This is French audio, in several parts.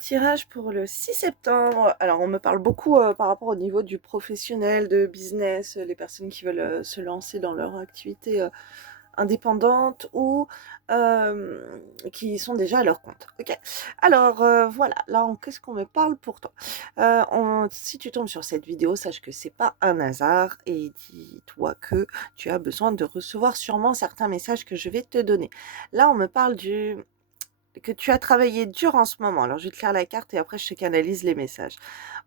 Tirage pour le 6 septembre. Alors, on me parle beaucoup par rapport au niveau du professionnel, de business, les personnes qui veulent se lancer dans leur activité indépendante ou qui sont déjà à leur compte. Ok. Alors, voilà. Là, qu'est-ce qu'on me parle pour toi? Si tu tombes sur cette vidéo, sache que c'est pas un hasard et dis-toi que tu as besoin de recevoir sûrement certains messages que je vais te donner. Là, on me parle que tu as travaillé dur en ce moment. Alors, je vais te faire la carte et après, je te canalise les messages.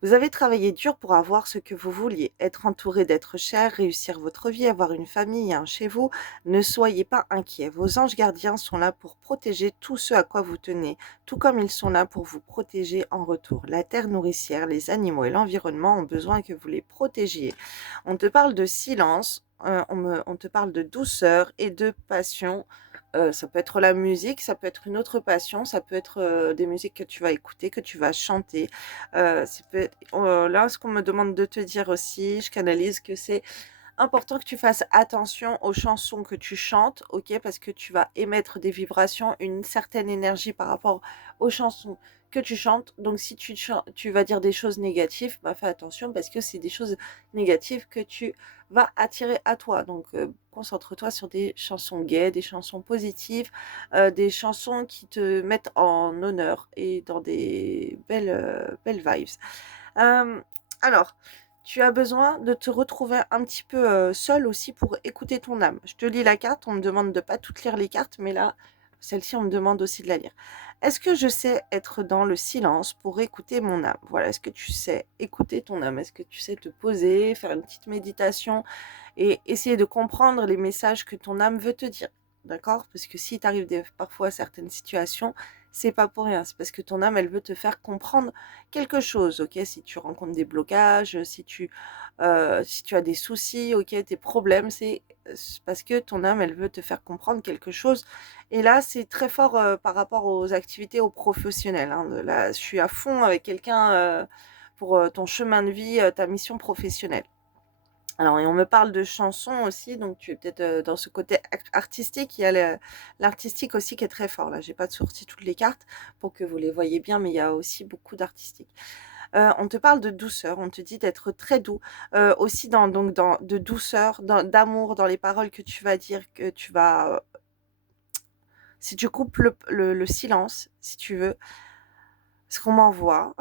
Vous avez travaillé dur pour avoir ce que vous vouliez, être entouré d'êtres chers, réussir votre vie, avoir une famille, un chez vous. Ne soyez pas inquiets. Vos anges gardiens sont là pour protéger tout ce à quoi vous tenez, tout comme ils sont là pour vous protéger en retour. La terre nourricière, les animaux et l'environnement ont besoin que vous les protégiez. On te parle de silence, on te parle de douceur et de passion. Ça peut être la musique, ça peut être une autre passion, ça peut être, des musiques que tu vas écouter, que tu vas chanter. Ça peut être là, ce qu'on me demande de te dire aussi, je canalise que c'est important que tu fasses attention aux chansons que tu chantes, OK? Parce que tu vas émettre des vibrations, une certaine énergie par rapport aux chansons que tu chantes. Donc si tu vas dire des choses négatives, bah, fais attention parce que c'est des choses négatives que tu vas attirer à toi. Donc concentre-toi sur des chansons gaies, des chansons positives, des chansons qui te mettent en honneur et dans des belles vibes. Hem, alors, tu as besoin de te retrouver un petit peu, seul aussi pour écouter ton âme. Je te lis la carte, on me demande de pas toutes lire les cartes, mais là, celle-ci, on me demande aussi de la lire. Est-ce que je sais être dans le silence pour écouter mon âme? Voilà, est-ce que tu sais écouter ton âme? Est-ce que tu sais te poser, faire une petite méditation et essayer de comprendre les messages que ton âme veut te dire? D'accord? Parce que si t'arrives parfois à certaines situations, c'est pas pour rien, c'est parce que ton âme, elle veut te faire comprendre quelque chose, OK? Si tu rencontres des blocages, si tu as des soucis, OK, tes problèmes, c'est parce que ton âme, elle veut te faire comprendre quelque chose et là, c'est très fort, par rapport aux activités, aux professionnels, hein. Là, je suis à fond avec quelqu'un, pour, ton chemin de vie, ta mission professionnelle. Alors et on me parle de chansons aussi, donc tu es peut-être, dans ce côté artistique. Il y a l'artistique aussi qui est très fort là. J'ai pas sorti toutes les cartes pour que vous les voyez bien, mais il y a aussi beaucoup d'artistique. On te parle de douceur, on te dit d'être très doux, aussi dans de douceur, d'amour dans les paroles que tu vas dire, que tu vas, si tu coupes le silence, si tu veux, ce qu'on m'envoie,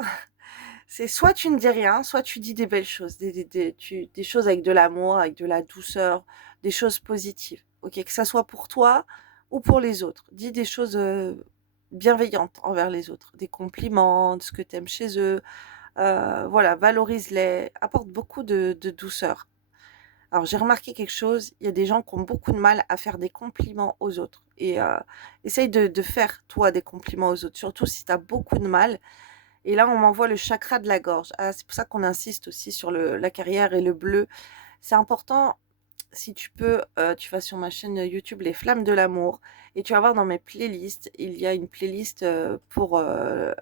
c'est soit tu ne dis rien, soit tu dis des belles choses, des choses avec de l'amour, avec de la douceur, des choses positives, OK? Que ça soit pour toi ou pour les autres. Dis des choses, bienveillantes envers les autres, des compliments, de ce que tu aimes chez eux, voilà, valorise-les, apporte beaucoup de douceur. Alors j'ai remarqué quelque chose, il y a des gens qui ont beaucoup de mal à faire des compliments aux autres et essaye de faire toi des compliments aux autres, surtout si tu as beaucoup de mal et là on m'envoie le chakra de la gorge. Ah, c'est pour ça qu'on insiste aussi sur la carrière et le bleu. C'est important, si tu peux, tu vas sur ma chaîne YouTube Les Flammes de l'amour et tu vas voir dans mes playlists, il y a une playlist, pour,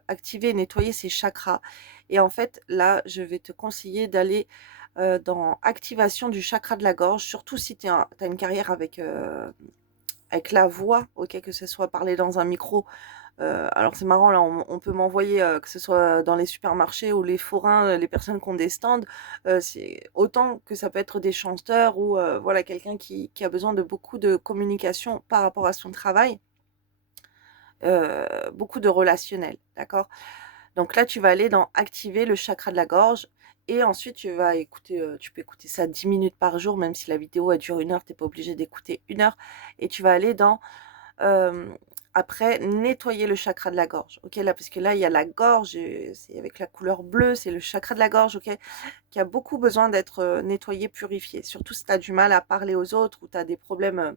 activer et nettoyer ses chakras et en fait, là, je vais te conseiller d'aller, dans activation du chakra de la gorge, surtout si tu as une carrière avec la voix, OK, que ce soit parler dans un micro. Alors c'est marrant là, on peut m'envoyer, que ce soit dans les supermarchés ou les forains, les personnes qui ont des stands, c'est autant que ça peut être des chanteurs ou voilà quelqu'un qui a besoin de beaucoup de communication par rapport à son travail, beaucoup de relationnel, d'accord? Donc là, tu vas aller dans activer le chakra de la gorge et ensuite tu vas écouter, tu peux écouter ça 10 minutes par jour, même si la vidéo elle dure 1 heure, tu es pas obligé d'écouter 1 heure et tu vas aller dans Hem, après nettoyer le chakra de la gorge, OK? Là, parce que là, il y a la gorge, c'est avec la couleur bleue, c'est le chakra de la gorge, OK? Qui a beaucoup besoin d'être, nettoyé, purifié. Surtout si tu as du mal à parler aux autres ou tu as des problèmes,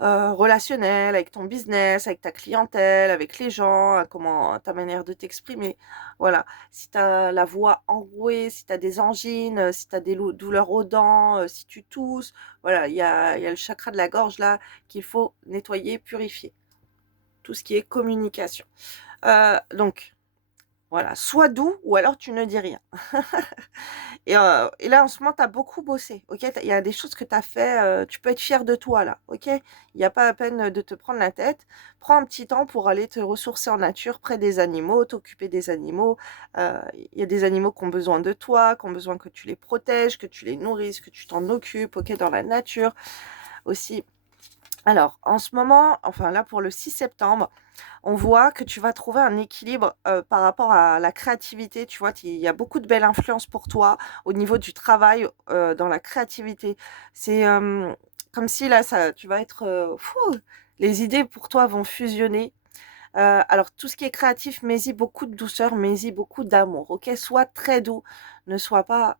relationnels avec ton business, avec ta clientèle, avec les gens, comment ta manière de t'exprimer. Voilà. Si tu as la voix enrouée, si tu as des angines, si tu as des douleurs aux dents, si tu tousses, voilà, il y a le chakra de la gorge là qu'il faut nettoyer, purifier. Tout ce qui est communication. Donc Voilà, sois doux ou alors tu ne dis rien. Et là, en ce moment, tu as beaucoup bossé, OK? Il y a des choses que tu as fait, tu peux être fier de toi là, OK? Il y a pas à peine de te prendre la tête. Prends un petit temps pour aller te ressourcer en nature, près des animaux, t'occuper des animaux. Il y a des animaux qui ont besoin de toi, qui ont besoin que tu les protèges, que tu les nourrisses, que tu t'en occupes, OK? Dans la nature aussi. Alors, en ce moment, enfin là, pour le 6 septembre, on voit que tu vas trouver un équilibre, par rapport à la créativité, tu vois? Il y a beaucoup de belles influences pour toi au niveau du travail, dans la créativité. C'est, comme si là, ça tu vas être, fou, les idées pour toi vont fusionner. Alors tout ce qui est créatif, mets-y beaucoup de douceur, mets-y beaucoup d'amour, OK? Sois très doux, ne sois pas,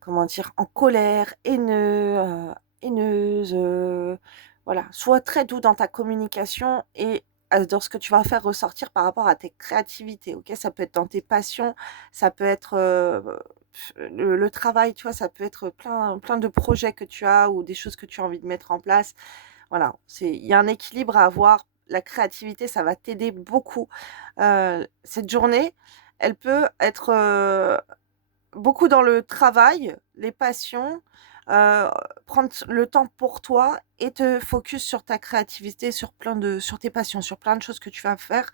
comment dire? En colère, haineuse, voilà. Sois très doux dans ta communication et dans ce que tu vas faire ressortir par rapport à tes créativités, OK? Ça peut être dans tes passions, ça peut être, le travail, tu vois? Ça peut être plein de projets que tu as ou des choses que tu as envie de mettre en place. Voilà, il y a un équilibre à avoir. La créativité, ça va t'aider beaucoup. Cette journée, elle peut être, beaucoup dans le travail, les passions, heu, prendre le temps pour toi et te focus sur ta créativité, sur tes passions, sur plein de choses que tu vas faire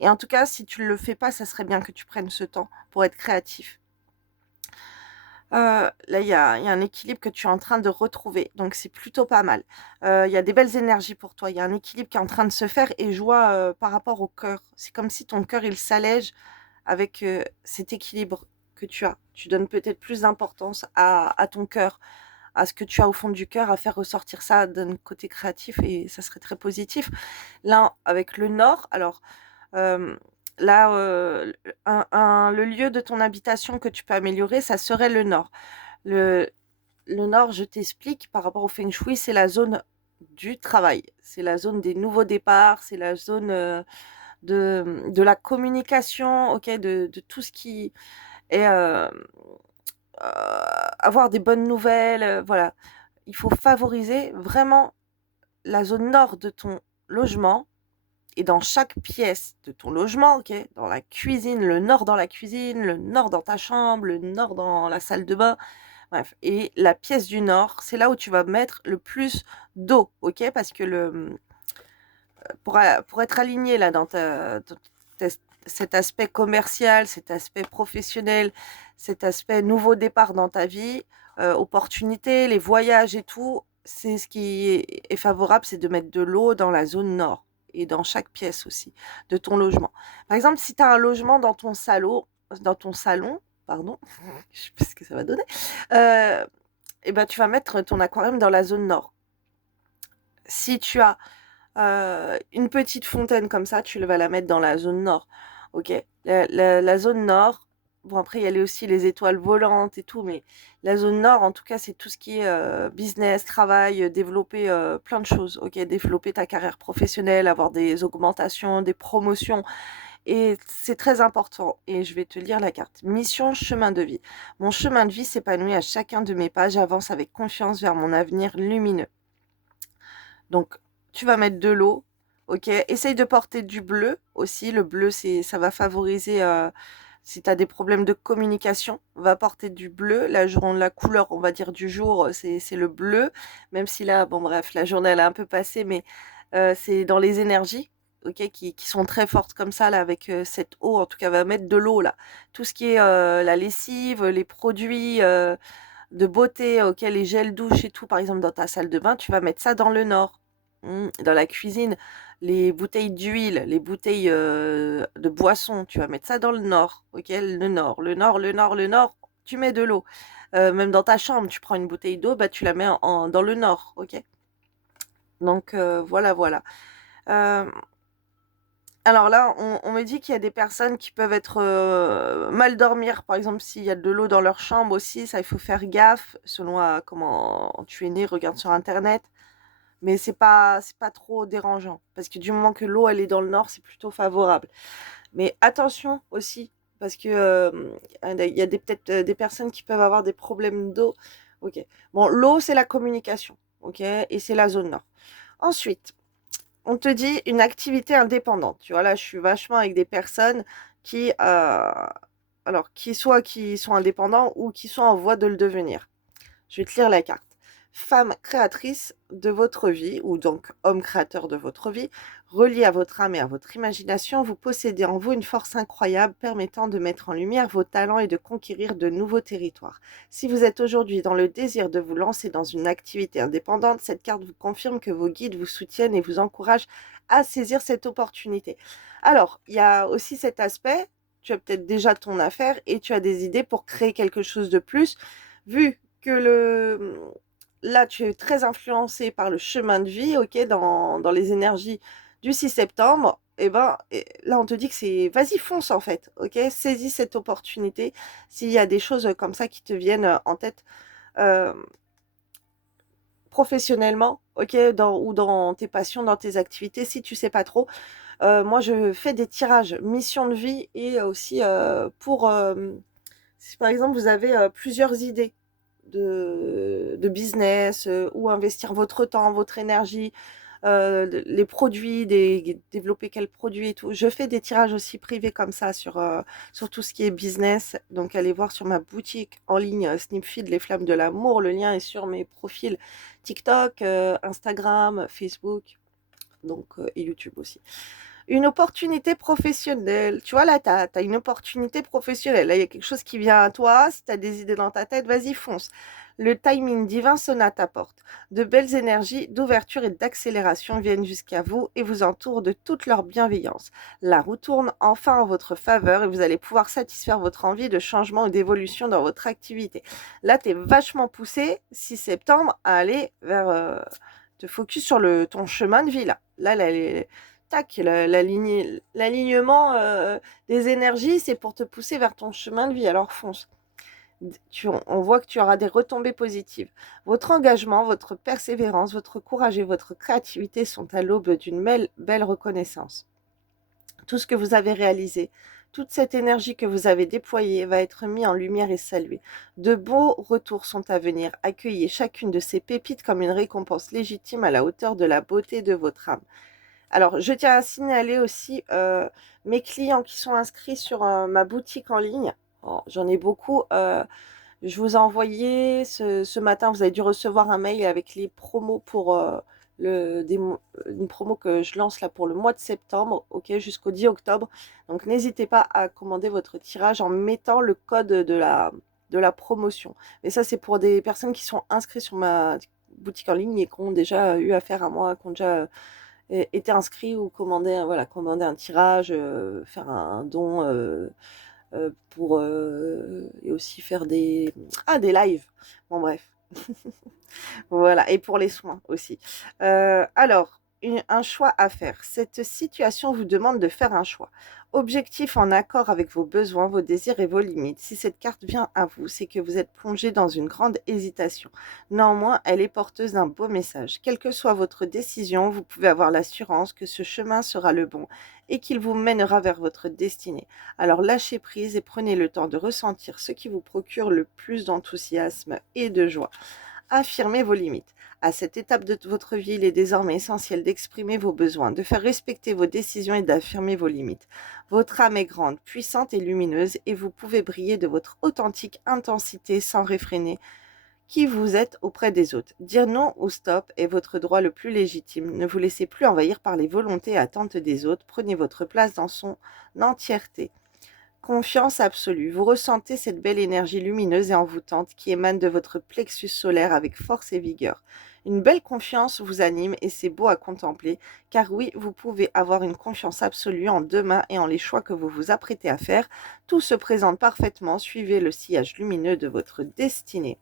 et en tout cas, si tu le fais pas, ça serait bien que tu prennes ce temps pour être créatif. Là, il y a un équilibre que tu es en train de retrouver, donc c'est plutôt pas mal. Il y a des belles énergies pour toi. Il y a un équilibre qui est en train de se faire et je vois, par rapport au cœur, c'est comme si ton cœur, il s'allège avec, cet équilibre que tu as. Tu donnes peut-être plus d'importance à ton cœur, à ce que tu as au fond du cœur, à faire ressortir ça d'un côté créatif et ça serait très positif. Là, avec le nord, alors, hem, là, le lieu de ton habitation que tu peux améliorer, ça serait le nord. Le le nord, je t'explique, par rapport au feng shui, c'est la zone du travail. C'est la zone des nouveaux départs, c'est la zone, de la communication, OK, de tout ce qui est, avoir des bonnes nouvelles, voilà. Il faut favoriser vraiment la zone nord de ton logement et dans chaque pièce de ton logement, OK, dans la cuisine, le nord dans la cuisine, le nord dans ta chambre, le nord dans la salle de bain, bref et la pièce du nord, c'est là où tu vas mettre le plus d'eau, OK? Parce que pour être aligné là dans tes cet aspect commercial, cet aspect professionnel, cet aspect nouveau départ dans ta vie, opportunités, les voyages et tout, c'est ce qui est favorable, c'est de mettre de l'eau dans la zone nord et dans chaque pièce aussi de ton logement. Par exemple, si tu as un logement dans ton salon, pardon, je sais pas ce que ça va donner, heu et ben, tu vas mettre ton aquarium dans la zone nord. Si tu as une petite fontaine comme ça, tu vas la mettre dans la zone nord, OK? La zone nord, bon après il y a aussi les étoiles volantes et tout, mais la zone nord en tout cas, c'est tout ce qui est, business, travail, développer, plein de choses, OK? Développer ta carrière professionnelle, avoir des augmentations, des promotions et c'est très important et je vais te lire la carte. Mission, chemin de vie. Mon chemin de vie s'épanouit à chacun de mes pas, j'avance avec confiance vers mon avenir lumineux. Donc, tu vas mettre de l'eau, OK? Essaye de porter du bleu aussi. Le bleu, ça va favoriser, si tu as des problèmes de communication, va porter du bleu. La couleur, on va dire, du jour, c'est le bleu. Même si là, bon bref, la journée, elle a un peu passé, mais c'est dans les énergies, OK, qui sont très fortes comme ça, là, avec cette eau. En tout cas, va mettre de l'eau, là. Tout ce qui est la lessive, les produits de beauté, OK, les gels douche et tout, par exemple, dans ta salle de bain, tu vas mettre ça dans le nord. Dans la cuisine, les bouteilles d'huile, les bouteilles, de boissons, tu vas mettre ça dans le nord, OK? Le nord, le nord, le nord, le nord, tu mets de l'eau. Même dans ta chambre, tu prends une bouteille d'eau, bah, tu la mets dans le nord, OK? Donc voilà, voilà. Hem, alors là, on me dit qu'il y a des personnes qui peuvent être, mal dormir, par exemple, s'il y a de l'eau dans leur chambre aussi, ça, il faut faire gaffe selon, comment tu es né, regarde sur internet. Mais c'est pas trop dérangeant parce que du moment que l'eau, elle est dans le nord, c'est plutôt favorable. Mais attention aussi parce que, il y a peut-être, des personnes qui peuvent avoir des problèmes d'eau. OK. Bon, l'eau, c'est la communication, OK? Et c'est la zone nord. Ensuite, On te dit une activité indépendante. Tu vois, là, je suis vachement avec des personnes qui, alors, qui sont indépendants ou qui sont en voie de le devenir. Je vais te lire la carte. Femme créatrice de votre vie, ou donc homme créateur de votre vie, relié à votre âme et à votre imagination, vous possédez en vous une force incroyable permettant de mettre en lumière vos talents et de conquérir de nouveaux territoires. Si vous êtes aujourd'hui dans le désir de vous lancer dans une activité indépendante, cette carte vous confirme que vos guides vous soutiennent et vous encouragent à saisir cette opportunité. Alors, il y a aussi cet aspect, tu as peut-être déjà ton affaire et tu as des idées pour créer quelque chose de plus, vu que là, tu es très influencé par le chemin de vie, ok, dans les énergies du 6 septembre, et ben là, on te dit que c'est vas-y, fonce en fait, ok, saisis cette opportunité s'il y a des choses comme ça qui te viennent en tête euh, professionnellement, ok, ou dans tes passions, dans tes activités, si tu sais pas trop. Moi, je fais des tirages mission de vie et aussi pour si par exemple vous avez plusieurs idées de business ou investir votre temps, votre énergie, les produits, développer quels produits et tout. Je fais des tirages aussi privés comme ça sur tout ce qui est business. Donc allez voir sur ma boutique en ligne Snipfeed, les flammes de l'amour. Le lien est sur mes profils TikTok, Instagram, Facebook, donc et YouTube aussi. Une opportunité professionnelle. Tu vois, là, tu as une opportunité professionnelle. Là, il y a quelque chose qui vient à toi. Si tu as des idées dans ta tête, vas-y, fonce. Le timing divin sonne à ta porte. De belles énergies d'ouverture et d'accélération viennent jusqu'à vous et vous entourent de toute leur bienveillance. La roue tourne enfin en votre faveur et vous allez pouvoir satisfaire votre envie de changement ou d'évolution dans votre activité. Là, tu es vachement poussé, 6 septembre, à aller vers... te focus sur ton chemin de vie, là. Tac, l'alignement des énergies, c'est pour te pousser vers ton chemin de vie. Alors fonce. On voit que tu auras des retombées positives. Votre engagement, votre persévérance, votre courage et votre créativité sont à l'aube d'une belle reconnaissance. Tout ce que vous avez réalisé, toute cette énergie que vous avez déployée va être mis en lumière et saluée. De beaux retours sont à venir. Accueillez chacune de ces pépites comme une récompense légitime à la hauteur de la beauté de votre âme. Alors, je tiens à signaler aussi mes clients qui sont inscrits sur ma boutique en ligne. Oh, j'en ai beaucoup. Je vous ai envoyé ce matin, vous avez dû recevoir un mail avec les promos pour une promo que je lance là pour le mois de septembre, ok, jusqu'au 10 octobre. Donc, n'hésitez pas à commander votre tirage en mettant le code de la promotion. Mais ça, c'est pour des personnes qui sont inscrites sur ma boutique en ligne et qui ont déjà eu affaire à moi, qui ont déjà été inscrits ou commander un tirage, faire un don pour et aussi faire des lives. Bon bref. Voilà, et pour les soins aussi. Alors, un choix à faire. Cette situation vous demande de faire un choix. Objectif en accord avec vos besoins, vos désirs et vos limites. Si cette carte vient à vous, c'est que vous êtes plongé dans une grande hésitation. Néanmoins, elle est porteuse d'un beau message. Quelle que soit votre décision, vous pouvez avoir l'assurance que ce chemin sera le bon et qu'il vous mènera vers votre destinée. Alors lâchez prise et prenez le temps de ressentir ce qui vous procure le plus d'enthousiasme et de joie. Affirmez vos limites. À cette étape de votre vie, il est désormais essentiel d'exprimer vos besoins, de faire respecter vos décisions et d'affirmer vos limites. Votre âme est grande, puissante et lumineuse et vous pouvez briller de votre authentique intensité sans réfréner qui vous êtes auprès des autres. Dire non ou stop est votre droit le plus légitime. Ne vous laissez plus envahir par les volontés et attentes des autres. Prenez votre place dans son entièreté. Confiance absolue. Vous ressentez cette belle énergie lumineuse et envoûtante qui émane de votre plexus solaire avec force et vigueur. Une belle confiance vous anime et c'est beau à contempler, car oui, vous pouvez avoir une confiance absolue en demain et en les choix que vous vous apprêtez à faire. Tout se présente parfaitement, suivez le sillage lumineux de votre destinée.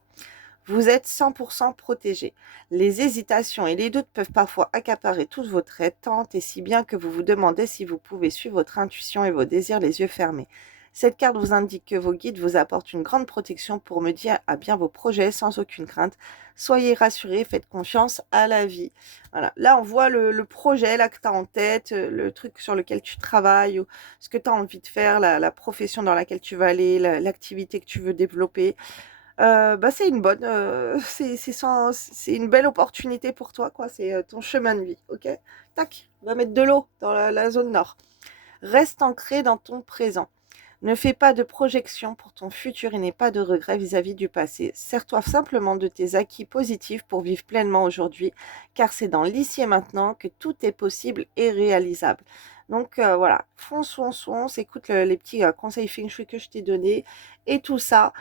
Vous êtes 100% protégé. Les hésitations et les doutes peuvent parfois accaparer toute votre aide, tant et si bien que vous vous demandez si vous pouvez suivre votre intuition et vos désirs les yeux fermés. Cette carte vous indique que vos guides vous apportent une grande protection pour mener à bien vos projets sans aucune crainte. Soyez rassurés, faites confiance à la vie. Voilà. Là, on voit le projet là, que tu as en tête, le truc sur lequel tu travailles, ou ce que tu as envie de faire, la profession dans laquelle tu vas aller, l'activité que tu veux développer. Bah, c'est une bonne, c'est une belle opportunité pour toi, quoi. C'est ton chemin de vie, ok? tac, va mettre de l'eau dans la zone nord. Reste ancré dans ton présent. Ne fais pas de projection pour ton futur et n'aie pas de regrets vis-à-vis du passé. Sers-toi simplement de tes acquis positifs pour vivre pleinement aujourd'hui, car c'est dans l'ici et maintenant que tout est possible et réalisable. Donc voilà, fonce, fonce, fonce, écoute les petits conseils feng shui que je t'ai donnés et tout ça.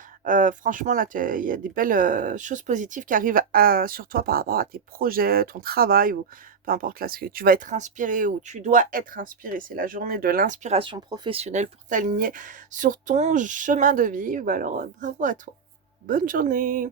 Franchement, là, il y a des belles choses positives qui arrivent sur toi par rapport à tes projets, ton travail ou peu importe là, ce que tu vas être inspiré ou tu dois être inspiré. C'est la journée de l'inspiration professionnelle pour t'aligner sur ton chemin de vie. Bah alors, bravo à toi. Bonne journée.